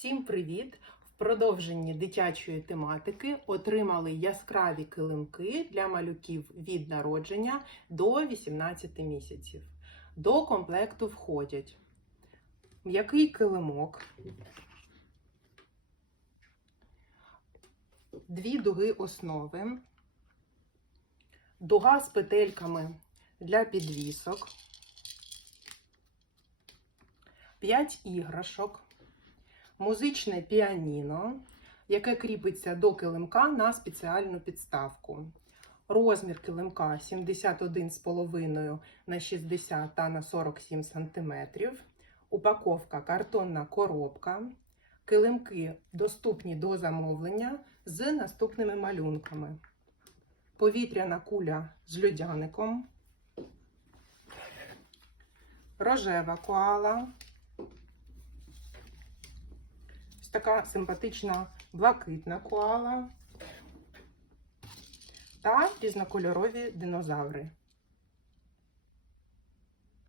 Всім привіт! В продовженні дитячої тематики отримали яскраві килимки для малюків від народження до 18 місяців. До комплекту входять м'який килимок, дві дуги основи, дуга з петельками для підвісок, 5 іграшок, музичне піаніно, яке кріпиться до килимка на спеціальну підставку. Розмір килимка 71,5 на 60 та на 47 см. Упаковка картонна коробка. Килимки доступні до замовлення з наступними малюнками: повітряна куля з льодяником, рожева коала. Така симпатична блакитна коала та різнокольорові динозаври.